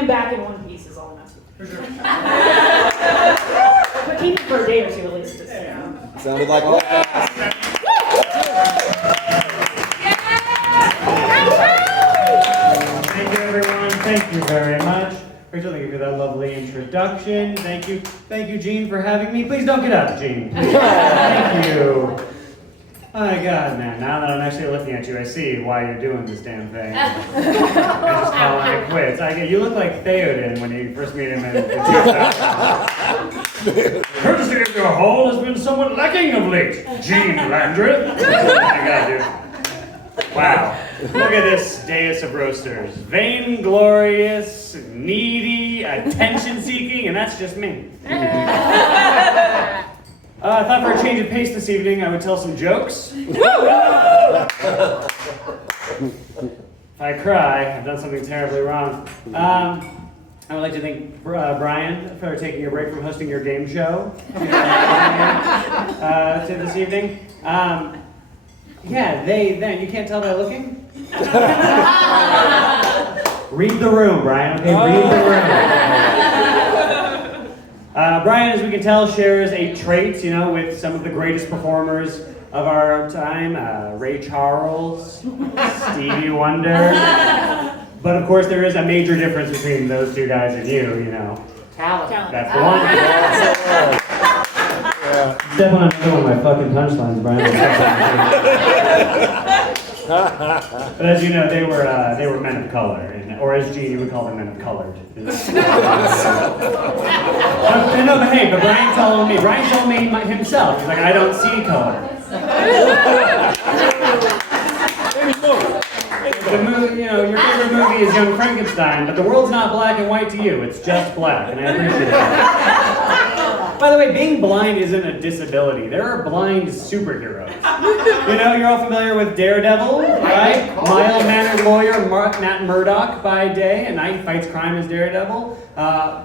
him back in one piece is all I'm asking. For sure. But keep it for a day or two at least. Just, Sounded like all. Thank you, everyone. Thank you very much. Rachel, thank you for that lovely introduction. Thank you, Gene, for having me. Please don't get up, Gene. Thank you. Oh my God, man, now that I'm actually looking at you, I see why you're doing this damn thing. I just call it quits. You look like Theoden when you first meet him in the Courtesy of your hall has been somewhat lacking of late, Gene Landreth. Oh my God, dude. Wow. Look at this dais of roasters. Vainglorious, needy, attention-seeking, and that's just me. I thought for a change of pace this evening, I would tell some jokes. If I cry, I've done something terribly wrong. I would like to thank Brian for taking a break from hosting your game show to this evening. Yeah, them. You can't tell by looking? Read the room, Brian. Okay, read the room. Brian, as we can tell, shares a trait, with some of the greatest performers of our time. Ray Charles, Stevie Wonder. But of course, there is a major difference between those two guys and you, Talent. That's the one. Step on another one of my fucking punchlines, Brian. But as you know, they were men of color, or as Gene would call them, men of colored. But Brian told me himself. He's like, I don't see color. The movie, your favorite movie is Young Frankenstein, but the world's not black and white to you. It's just black, and I appreciate it. By the way, being blind isn't a disability. There are blind superheroes. You're all familiar with Daredevil, right? Mild-mannered lawyer Matt Murdock by day, and night fights crime as Daredevil.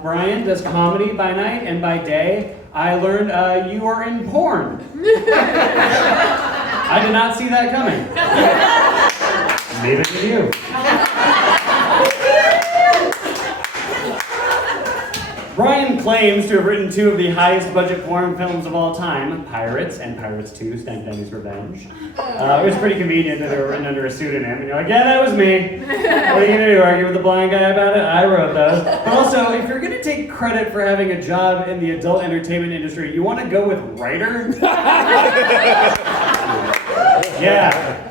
Brian does comedy by night, and by day, I learned you are in porn. I did not see that coming. Neither did you. Brian claims to have written two of the highest budget porn films of all time, Pirates and Pirates 2, Stank Denny's Revenge. It was pretty convenient that they were written under a pseudonym, and you're like, yeah, that was me. What are you gonna do, argue with the blind guy about it? I wrote those. But also, if you're gonna take credit for having a job in the adult entertainment industry, you wanna go with writer? Yeah.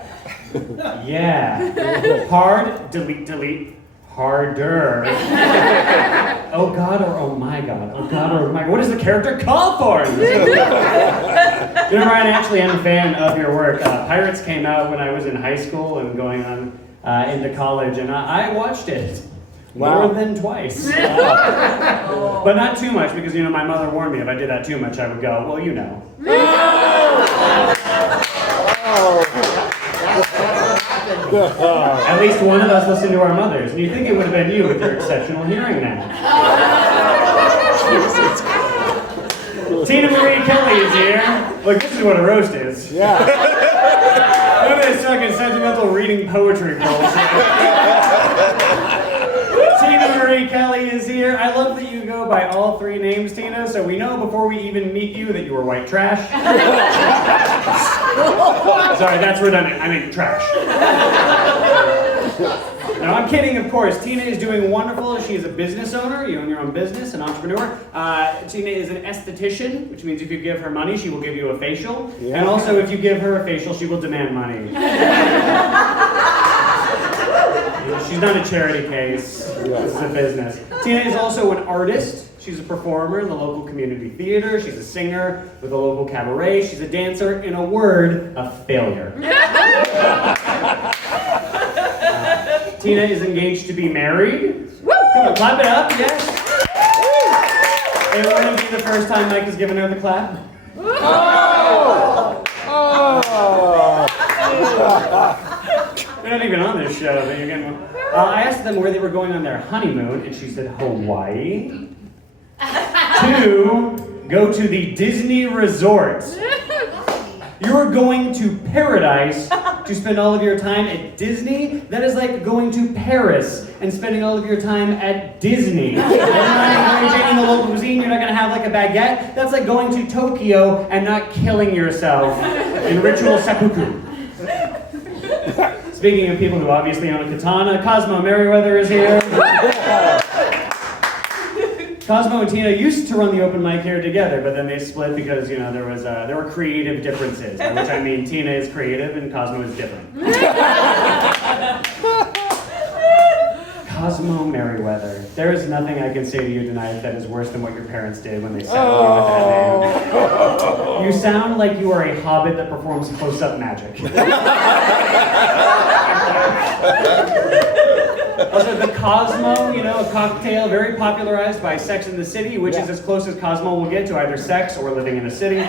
Hard, delete. Harder. Oh God or oh my God. Oh God or oh my God. What does the character call for? Ryan, actually I'm a fan of your work. Pirates came out when I was in high school and going on into college, and I watched it. More than twice. But not too much, because my mother warned me if I did that too much I would go, well, At least one of us listened to our mothers, and you'd think it would have been you with your exceptional hearing now. Tina Marie Kelly is here. Look, this is what a roast is. Yeah. None of this fucking sentimental reading poetry bullshit. Tina Marie Kelly is here. I love that you go by all three names, Tina, so we know before we even meet you that you are white trash. Sorry, that's redundant. I mean trash. No, I'm kidding, of course. Tina is doing wonderful. She is a business owner. You own your own business, an entrepreneur. Tina is an esthetician, which means if you give her money, she will give you a facial. Yeah. And also, if you give her a facial, she will demand money. She's not a charity case. This is a business. Tina is also an artist. She's a performer in the local community theater. She's a singer with a local cabaret. She's a dancer. In a word, a failure. Tina is engaged to be married. Come on, clap it up, yes. It wouldn't be the first time Mike has given her the clap. They're not even on this show, but you're getting one. I asked them where they were going on their honeymoon, and she said Hawaii. 2, go to the Disney resort. You're going to paradise to spend all of your time at Disney, that is like going to Paris and spending all of your time at Disney. You're not enjoying the local cuisine, you're not going to have like a baguette. That's like going to Tokyo and not killing yourself in ritual seppuku. Speaking of people who obviously own a katana, Cosmo Merriweather is here. Cosmo and Tina used to run the open mic here together, but then they split because there were creative differences. By which I mean Tina is creative and Cosmo is different. Cosmo Merriweather. There is nothing I can say to you tonight that is worse than what your parents did when they saddled you with that name. You sound like you are a hobbit that performs close-up magic. Also, the Cosmo, a cocktail very popularized by Sex and the City, which is as close as Cosmo will get to either sex or living in a city.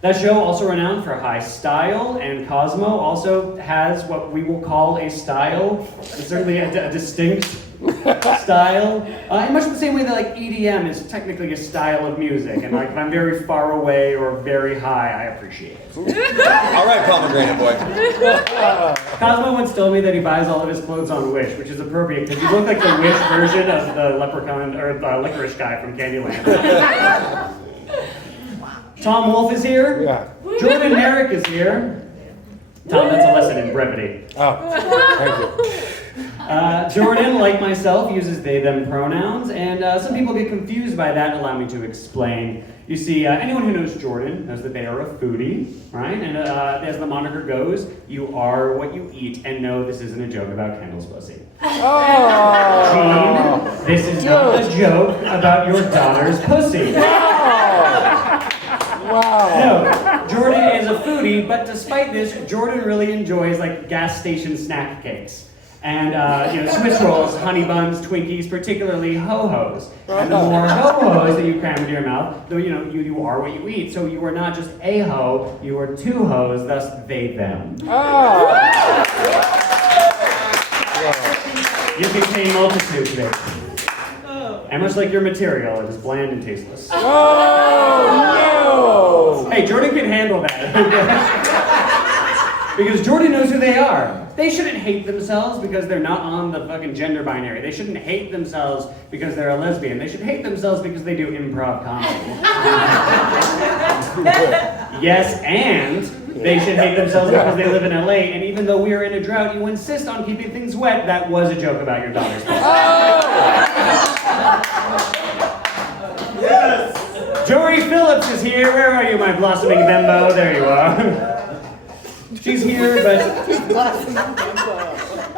That show, also renowned for high style, and Cosmo also has what we will call a style, certainly a distinct style, in much the same way that like EDM is technically a style of music, and like if I'm very far away or very high, I appreciate it. All right, pomegranate boy. Cosmo once told me that he buys all of his clothes on Wish, which is appropriate because you look like the Wish version of the leprechaun or the licorice guy from Candyland. Tom Wolfe is here. Yeah. Jordan Merrick is here. Tom, that's a lesson in brevity. Oh, thank you. Jordan, like myself, uses they, them pronouns, and some people get confused by that. Allow me to explain. You see, anyone who knows Jordan knows that they are a foodie, right? And as the moniker goes, you are what you eat, and no, this isn't a joke about Kendall's pussy. Oh. Gene, this is not a joke about your daughter's pussy. Wow. No, Jordan is a foodie, but despite this, Jordan really enjoys like gas station snack cakes. And Swiss rolls, honey buns, Twinkies, particularly ho-hos. And the more ho-hos that you cram into your mouth, you are what you eat. So you are not just a ho, you are two hoes, thus they, them. Oh. You became multitude today. And much like your material, it is bland and tasteless. Oh, no! Hey, Jordan can handle that. Because Jordan knows who they are. They shouldn't hate themselves because they're not on the fucking gender binary. They shouldn't hate themselves because they're a lesbian. They should hate themselves because they do improv comedy. Yes, and they should hate themselves because they live in LA. And even though we are in a drought, you insist on keeping things wet. That was a joke about your daughter's pussy. Yes. Jory Phillips is here. Where are you, my blossoming bimbo? There you are. She's here, but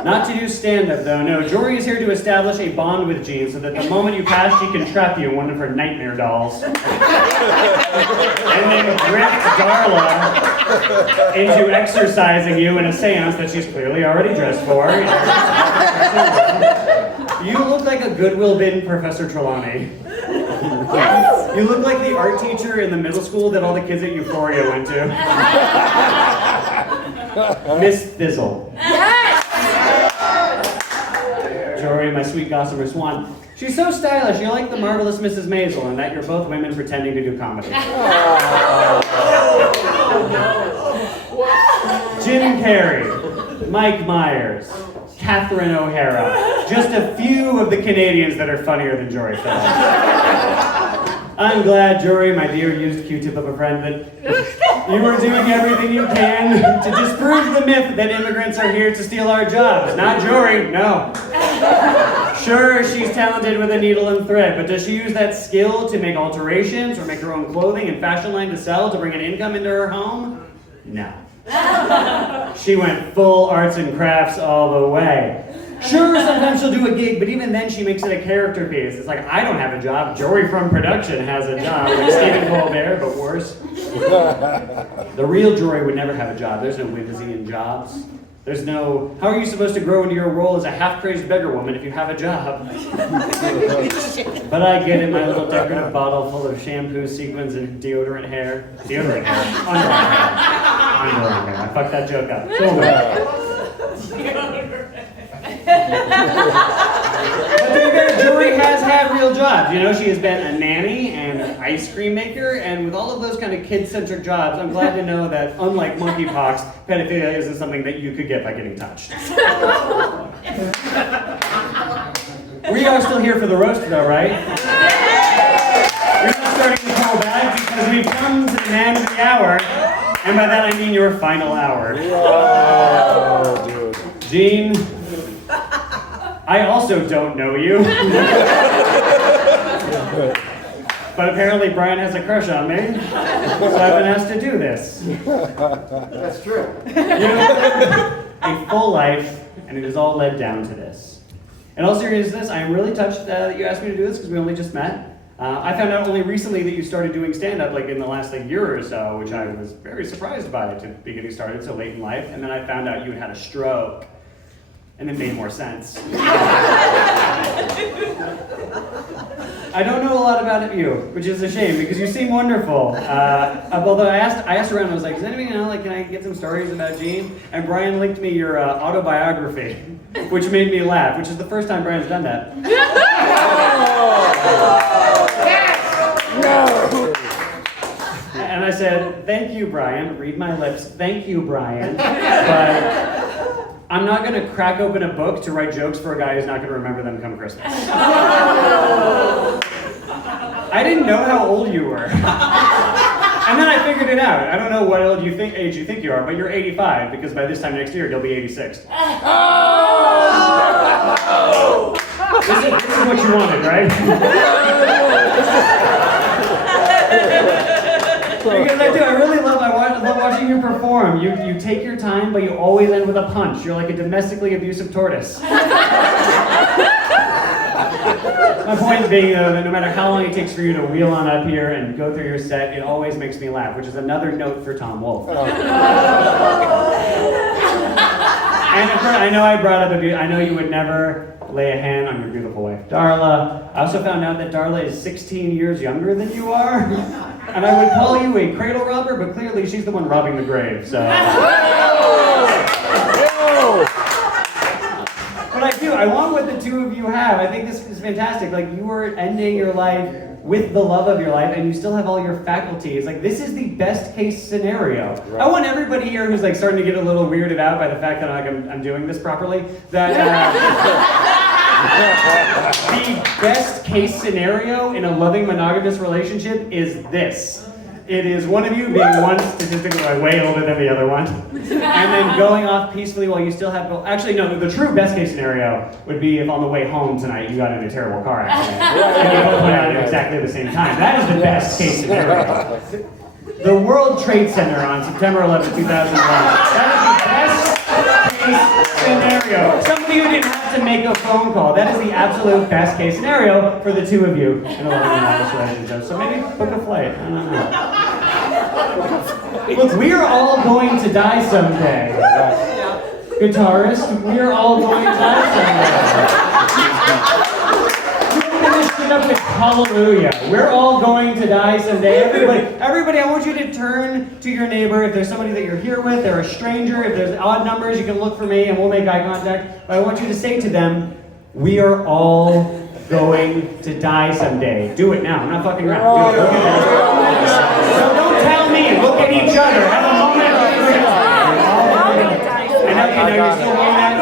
not to do stand-up, though. No, Jory is here to establish a bond with Jean so that the moment you pass, she can trap you in one of her nightmare dolls. And then grift Darla into exercising you in a seance that she's clearly already dressed for. You look like a Goodwill bin Professor Trelawney. Yes. You look like the art teacher in the middle school that all the kids at Euphoria went to. Miss Thizzle. Yes! Jory, my sweet gossamer swan. She's so stylish. You're like the marvelous Mrs. Maisel, and that you're both women pretending to do comedy. Jim Carrey, Mike Myers, Catherine O'Hara. Just a few of the Canadians that are funnier than Jory Phillips. I'm glad, Jory, my dear used Q-tip of a friend, that you are doing everything you can to disprove the myth that immigrants are here to steal our jobs. Not Jory, no. Sure, she's talented with a needle and thread, but does she use that skill to make alterations or make her own clothing and fashion line to sell to bring an income into her home? No. She went full arts and crafts all the way. Sure, sometimes she'll do a gig, but even then she makes it a character piece. It's like, I don't have a job. Jory from production has a job. Like Stephen Colbert, but worse. The real Jory would never have a job. There's no whimsy in jobs. There's no, how are you supposed to grow into your role as a half-crazed beggar woman if you have a job? But I get it, my little decorative bottle full of shampoo, sequins, and deodorant hair. Deodorant hair. Underarm hair. Underarm hair. I fucked that joke up. So bad. But to be fair, Jory has had real jobs. She has been a nanny, and I ice cream maker, and with all of those kind of kid-centric jobs, I'm glad to know that unlike monkeypox, pedophilia isn't something that you could get by getting touched. We are still here for the roast though, right? We're not starting to pull back because we've come to the end of the hour, and by that I mean your final hour. Oh, dude. Gene, I also don't know you. But apparently Brian has a crush on me, so I've been asked to do this. That's true. You know, a full life, and it has all led down to this. In all seriousness, I am really touched that you asked me to do this because we only just met. I found out only recently that you started doing stand-up, like in the last year or so, which I was very surprised by to be getting started so late in life. And then I found out you had had a stroke, and it made more sense. I don't know a lot about you, which is a shame because you seem wonderful. Although I asked around, I was like, does anybody know, like, can I get some stories about Gene? And Brian linked me your autobiography, which made me laugh, which is the first time Brian's done that. No! And I said, thank you, Brian. Read my lips. Thank you, Brian. But I'm not going to crack open a book to write jokes for a guy who's not going to remember them come Christmas. I didn't know how old you were. And then I figured it out. I don't know what age you think you are, but you're 85 because by this time next year you'll be 86. Oh! This is what you wanted, right? Because I do. I really love watching you perform. You take your time, but you always end with a punch. You're like a domestically abusive tortoise. My point being, though, that no matter how long it takes for you to wheel on up here and go through your set, it always makes me laugh, which is another note for Tom Wolfe. And of course, I know I brought up I know you would never lay a hand on your beautiful wife, Darla. I also found out that Darla is 16 years younger than you are. And I would call you a cradle robber, but clearly she's the one robbing the grave, so. But I want what the two of you have. I think this is fantastic. Like, you are ending your life with the love of your life, and you still have all your faculties. Like, this is the best case scenario. Right. I want everybody here who's like starting to get a little weirded out by the fact that I'm doing this properly, that the best case scenario in a loving monogamous relationship is this. It is one of you being one statistically way older than the other one, and then going off peacefully while you still have. Actually, no. The true best case scenario would be if on the way home tonight you got in a terrible car accident and you both went out at exactly the same time. That is the best case scenario. The World Trade Center on September 11, 2001. That is the best case scenario. Somebody who didn't have to make a phone call. That is the absolute best case scenario for the two of you in a loving monogamous relationship. So maybe book a flight. I don't know. Look, we are all going to die someday. Guitarist, we are all going to die someday. Finish it up with hallelujah. We're all going to die someday. Everybody, I want you to turn to your neighbor. If there's somebody that you're here with, they're a stranger. If there's odd numbers, you can look for me and we'll make eye contact. But I want you to say to them, we are all going to die someday. Do it now. I'm not fucking around. Do it. So don't tell me. Look at each other. Have a moment of freedom. And okay, now you're still doing that.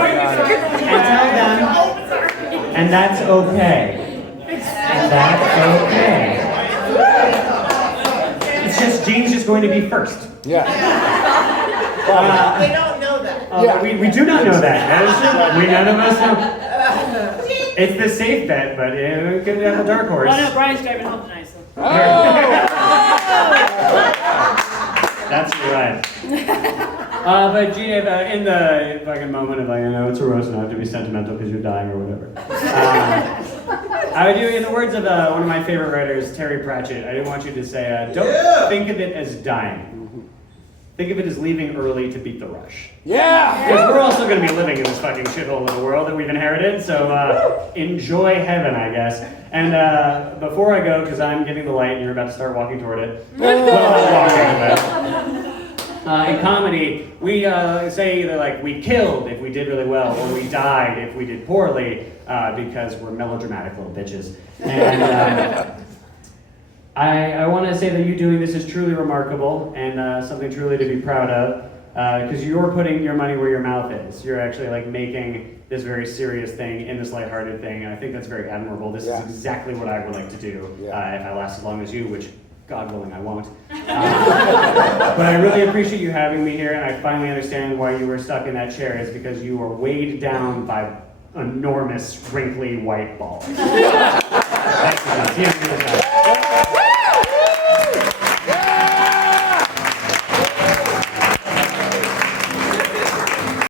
And tell them, and that's okay. And that's okay. It's just Gene's just going to be first. Yeah. We don't know that. Yeah. We do not know that. We none of us know. It's the safe bet, but we could have a dark horse. Well, no, Brian's driving home tonight, so. That's right. But Gene, in the fucking moment of like, I know it's a roast and I have to be sentimental because you're dying or whatever. I would do, in the words of one of my favorite writers, Terry Pratchett, I didn't want you to say, don't think of it as dying. Think of it as leaving early to beat the rush. Yeah! Because we're also going to be living in this fucking shithole of a world that we've inherited, so enjoy heaven, I guess. And before I go, because I'm getting the light and you're about to start walking toward it, in comedy, we say either like we killed if we did really well, or we died if we did poorly, because we're melodramatic little bitches. And I want to say that you doing this is truly remarkable and something truly to be proud of, because you're putting your money where your mouth is. You're actually like making this very serious thing in this lighthearted thing, and I think that's very admirable. This is exactly what I would like to do if I last as long as you, which God willing I won't. But I really appreciate you having me here, and I finally understand why you were stuck in that chair is because you were weighed down by enormous wrinkly white balls. Thank you.